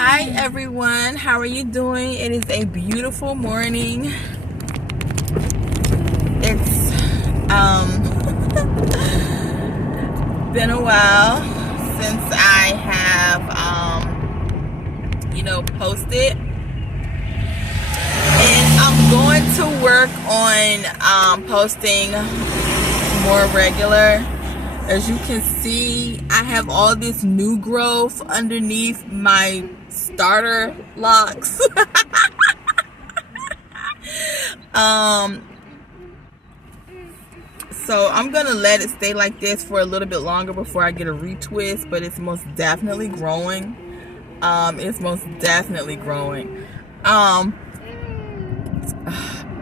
Hi everyone, how are you doing? It is a beautiful morning. It's been a while since I have posted, and I'm going to work on posting more regular. As you can see, I have all this new growth underneath my starter locks. So I'm gonna let it stay like this for a little bit longer before I get a retwist, but it's most definitely growing. It's most definitely growing. I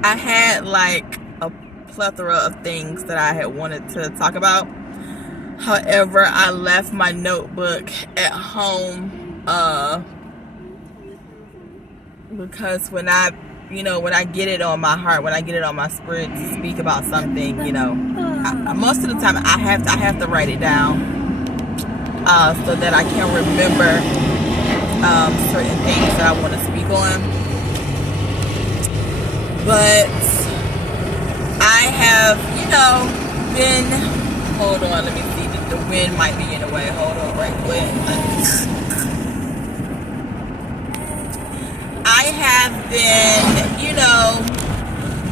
had like a plethora of things that I had wanted to talk about. However, I left my notebook at home because when I get it on my heart, when I get it on my spirit to speak about something, most of the time I have to write it down so that I can remember certain things that I want to speak on. But I have, been. Hold on, let me see. The wind might be in the way. Hold on, right quick. I have been,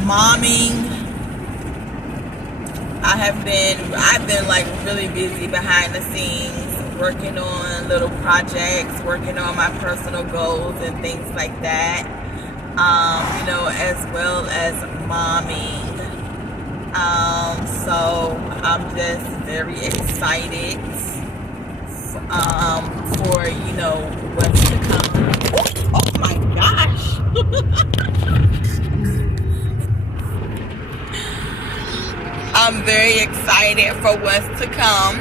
momming. I've been like really busy behind the scenes, working on little projects, working on my personal goals and things like that. As well as momming. So I'm just very excited for what's to come. Oh my gosh. I'm very excited for what's to come.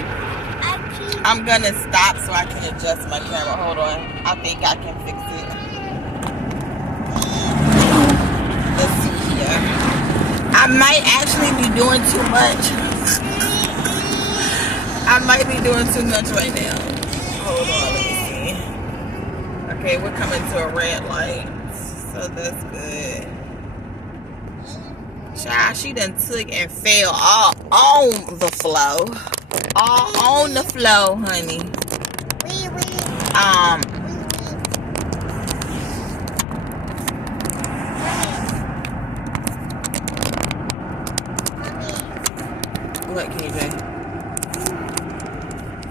I'm gonna stop so I can adjust my camera. Hold on. I think I can fix it. Let's see here. I might actually be doing too much. I might be doing too much right now. Hold on, let me see. Okay, we're coming to a red light, so that's good. Child, she done took and fell all on the floor. All on the floor, honey. What, KJ?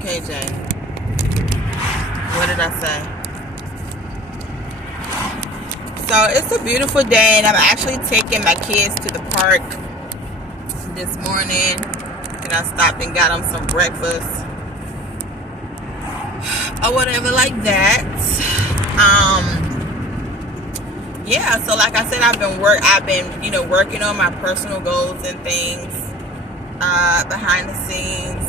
KJ, what did I say? So it's a beautiful day, and I'm actually taking my kids to the park this morning, and I stopped and got them some breakfast or whatever like that. Yeah, so like I said, I've been working on my personal goals and things behind the scenes,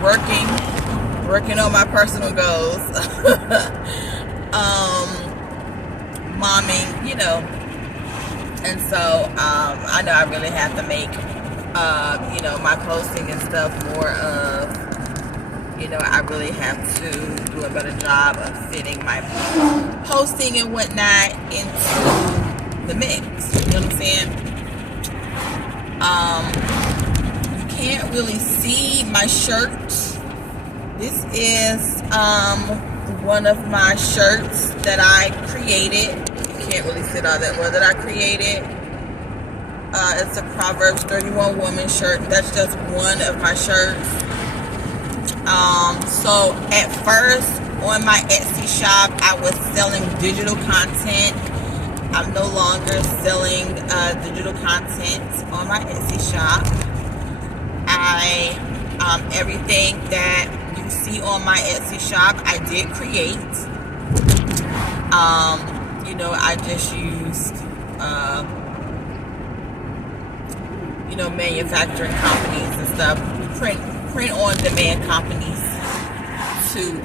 working on my personal goals. Momming, and so I know I really have to make my posting and stuff more of, I really have to do a better job of fitting my posting and whatnot into the mix. You know what I'm saying? You can't really see my shirt. This is one of my shirts that I created. You can't really see all that well that I created. It's a Proverbs 31 woman shirt. That's just one of my shirts. So at first on my Etsy shop, I was selling digital content. I'm no longer selling digital content on my Etsy shop. Everything that you see on my Etsy shop, I did create. I just used, manufacturing companies and stuff, print on demand companies to,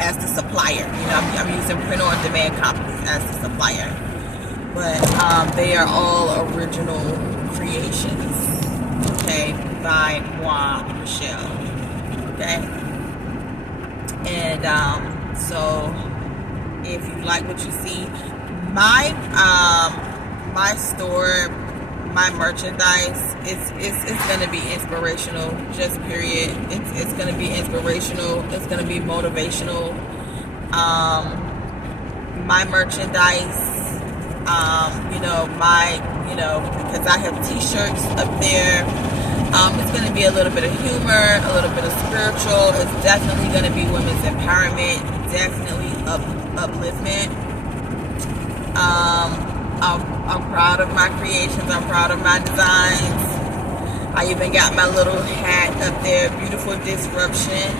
as the supplier. I'm using print on demand companies as the supplier, but they are all original creations, okay, by Moi Michelle, okay. And so if you like what you see, my my store, my merchandise, it's gonna be inspirational, just period. It's gonna be inspirational, it's gonna be motivational. My merchandise, because I have t-shirts up there, it's going to be a little bit of humor, a little bit of spiritual. It's definitely going to be women's empowerment, definitely upliftment. I'm proud of my creations, I'm proud of my designs. I even got my little hat up there, Beautiful Disruption,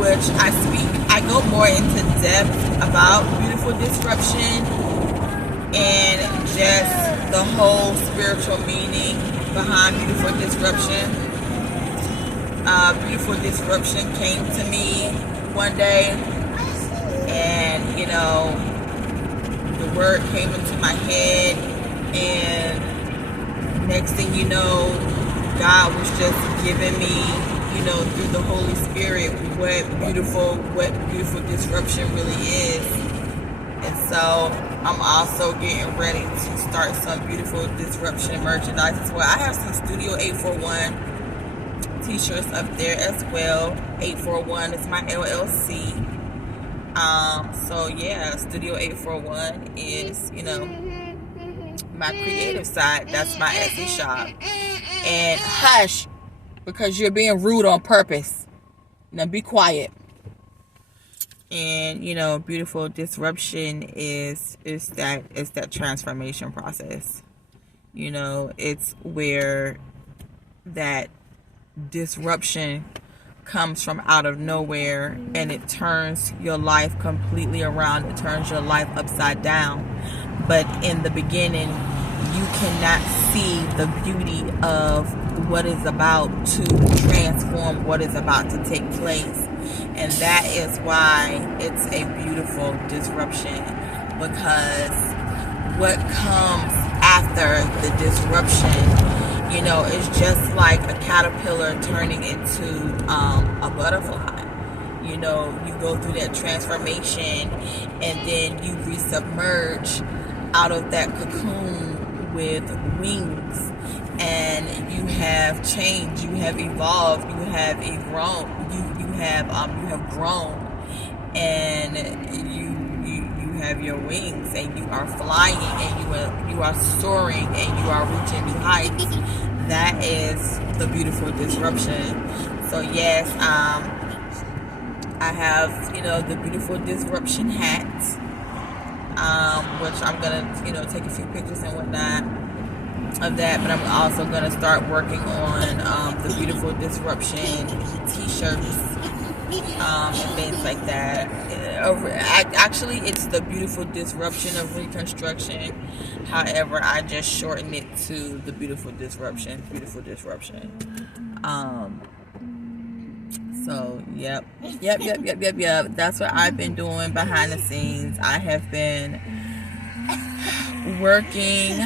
which I go more into depth about Beautiful Disruption and just the whole spiritual meaning behind Beautiful Disruption. Beautiful Disruption came to me one day, and the word came into my head, and next thing you know, God was just giving me, through the Holy Spirit, what beautiful disruption really is. And so I'm also getting ready to start some Beautiful Disruption merchandise as well. I have some Studio 841 t-shirts up there as well. 841 is my LLC. So yeah, Studio 841 is, my creative side. That's my Etsy shop. And hush, because you're being rude on purpose. Now be quiet. And Beautiful Disruption is that transformation process. It's where that disruption comes from out of nowhere, and it turns your life completely around. It turns your life upside down. But in the beginning, you cannot see the beauty of what is about to transform, what is about to take place. And that is why it's a beautiful disruption, because what comes after the disruption, is just like a caterpillar turning into a butterfly. You go through that transformation, and then you resubmerge out of that cocoon with wings, and you have changed, you have evolved, you have grown, you have grown, and you have your wings, and you are flying, and you are soaring, and you are reaching new heights. That is the Beautiful Disruption. So yes, I have the Beautiful Disruption hat, which I'm gonna take a few pictures and whatnot of that, but I'm also gonna start working on the Beautiful Disruption t-shirts and things like that. Actually, it's the Beautiful Disruption of Reconstruction. However, I just shortened it to the Beautiful Disruption. So yep. That's what I've been doing behind the scenes. I have been working,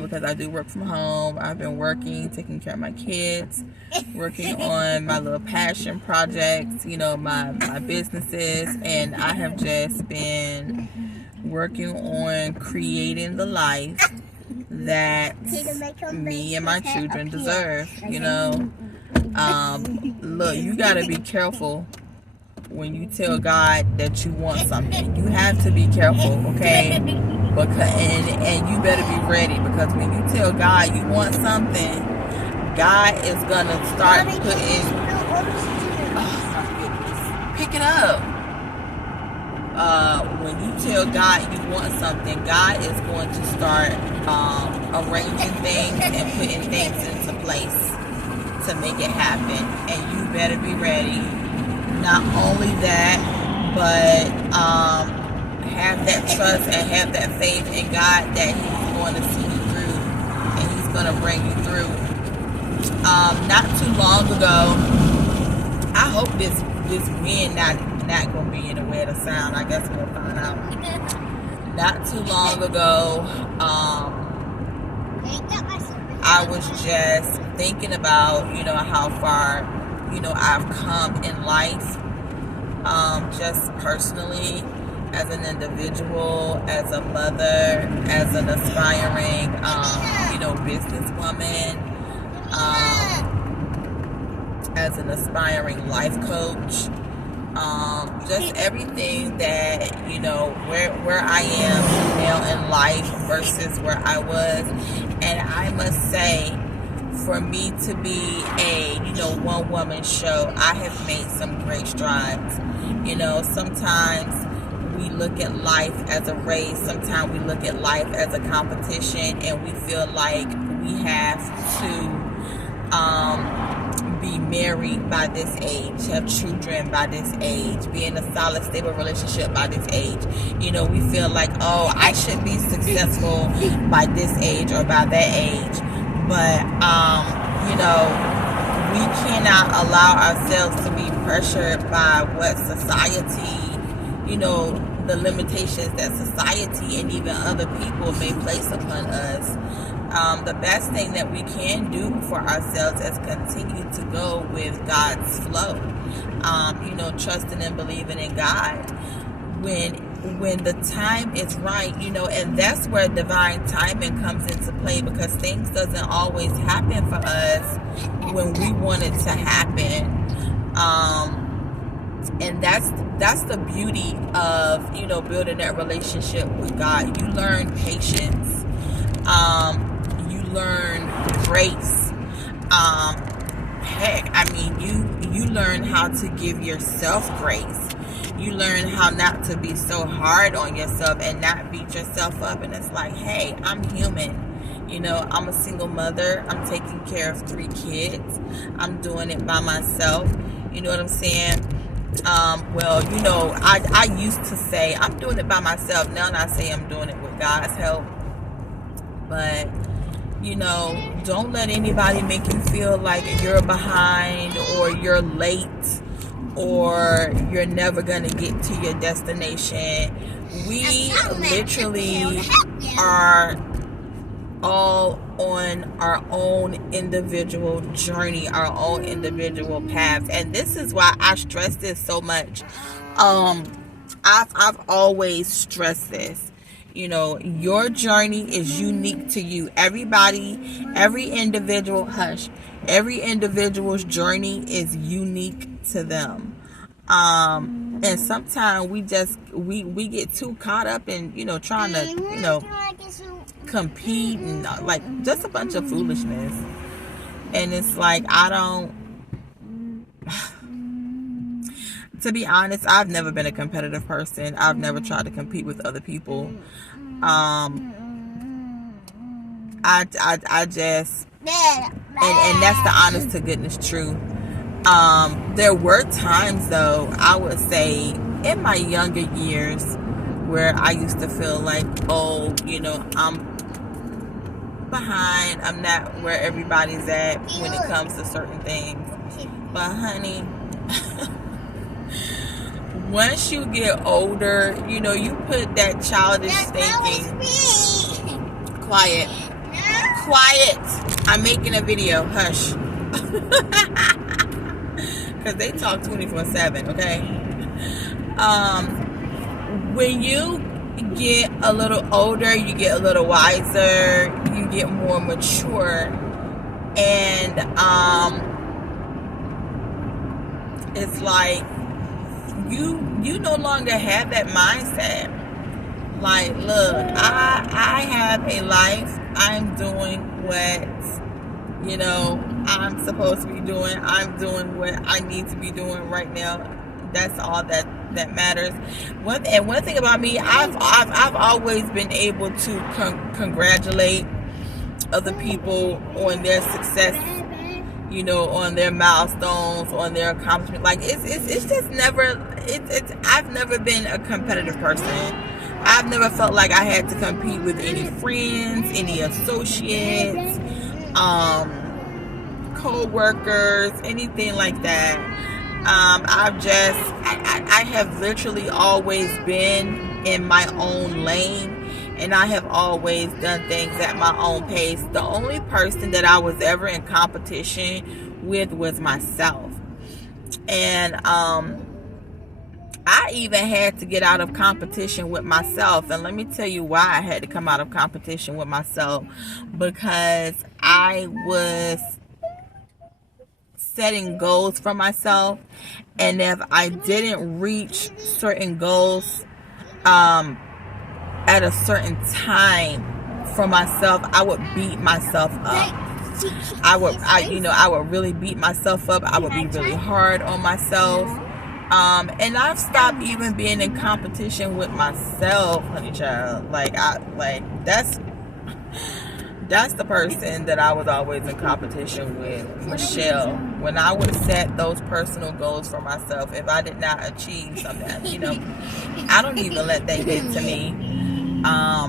because I do work from home. I've been working, taking care of my kids, working on my little passion projects, my businesses, and I have just been working on creating the life that me and my children deserve. Look, you gotta be careful when you tell God that you want something. You have to be careful, okay? And you better be ready, because when you tell God you want something, God is gonna start putting. Oh my goodness! Pick it up. When you tell God you want something, God is going to start arranging things and putting things into place to make it happen, and you better be ready. Not only that, but have that trust and have that faith in God that He's going to see you through, and He's going to bring you through. Not too long ago, I hope this wind not going to be in the way of the sound. I guess we'll find out. Not too long ago, I I was just thinking about, how far, I've come in life, just personally, as an individual, as a mother, as an aspiring, businesswoman, as an aspiring life coach, just everything that, where I am now in life versus where I was. And I must say, for me to be a, one woman show, I have made some great strides. Sometimes we look at life as a race. Sometimes we look at life as a competition, and we feel like we have to be married by this age, have children by this age, be in a solid, stable relationship by this age. We feel like, oh, I should be successful by this age or by that age. But, we cannot allow ourselves to be pressured by what society, the limitations that society and even other people may place upon us. The best thing that we can do for ourselves is continue to go with God's flow. Trusting and believing in God when the time is right, and that's where divine timing comes into play, because things doesn't always happen for us when we want it to happen. And that's the beauty of, building that relationship with God. You learn patience. You learn grace. You learn how to give yourself grace. You learn how not to be so hard on yourself and not beat yourself up. And it's like, hey, I'm human. I'm a single mother. I'm taking care of 3 kids. I'm doing it by myself. You know what I'm saying? I used to say I'm doing it by myself. Now I say I'm doing it with God's help. But, don't let anybody make you feel like you're behind or you're late or you're never going to get to your destination. We literally are all on our own individual journey, our own individual paths. And this is why I stress this so much. I've always stressed this. Your journey is unique to you. Every individual's journey is unique to them. And sometimes we get too caught up in, trying to, compete and just a bunch of foolishness. And it's like, to be honest, I've never been a competitive person. I've never tried to compete with other people. I just, and that's the honest to goodness truth. There were times, though, I would say in my younger years, where I used to feel like, oh, I'm behind. I'm not where everybody's at when it comes to certain things. But honey, once you get older, you put that childish thinking. Quiet. I'm making a video. Hush. Because they talk 24/7, okay? When you get a little older, you get a little wiser, you get more mature, and it's like you no longer have that mindset. Like, look, I have a life. I'm doing what I'm supposed to be doing. I'm doing what I need to be doing right now. That's all that matters. One thing about me, I've always been able to congratulate other people on their success, on their milestones, on their accomplishment. Like it's just never. I've never been a competitive person. I've never felt like I had to compete with any friends, any associates, co-workers, anything like that. I have literally always been in my own lane, and I have always done things at my own pace. The only person that I was ever in competition with was myself. And I even had to get out of competition with myself. And let me tell you why I had to come out of competition with myself. Because I was setting goals for myself, and if I didn't reach certain goals at a certain time for myself, I would beat myself up. I would really beat myself up. I would be really hard on myself. And I've stopped even being in competition with myself, honey child. That's the person that I was always in competition with, Michelle. When I would set those personal goals for myself, if I did not achieve something, I don't even let that get to me. I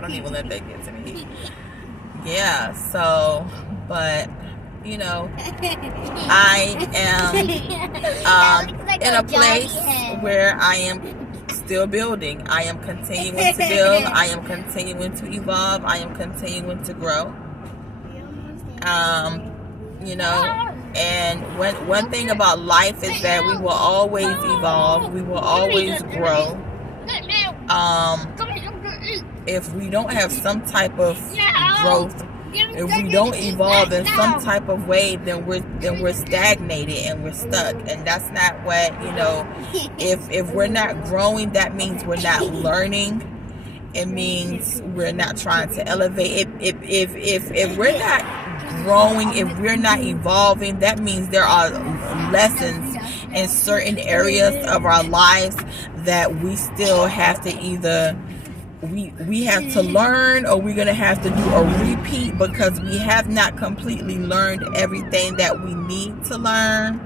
don't even let that get to me. Yeah, so, but, I am in a place where I am still building. I am continuing to build. I am continuing to evolve. I am continuing to grow. And one thing about life is that we will always evolve. We will always grow. If we don't have some type of growth, if we don't evolve in some type of way, then we're stagnated and we're stuck. And that's not what, if we're not growing, that means we're not learning. It means we're not trying to elevate. If we're not growing, if we're not evolving, that means there are lessons in certain areas of our lives that we still have to either we have to learn, or we're going to have to do a repeat, because we have not completely learned everything that we need to learn.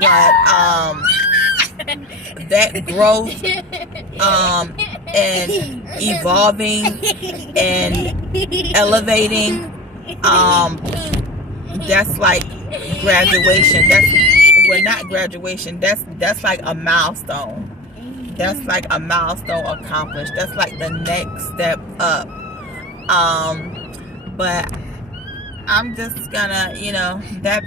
But that growth and evolving and elevating, that's like graduation. Not graduation, that's like a milestone. That's like a milestone accomplished. That's like the next step up. But I'm just gonna, that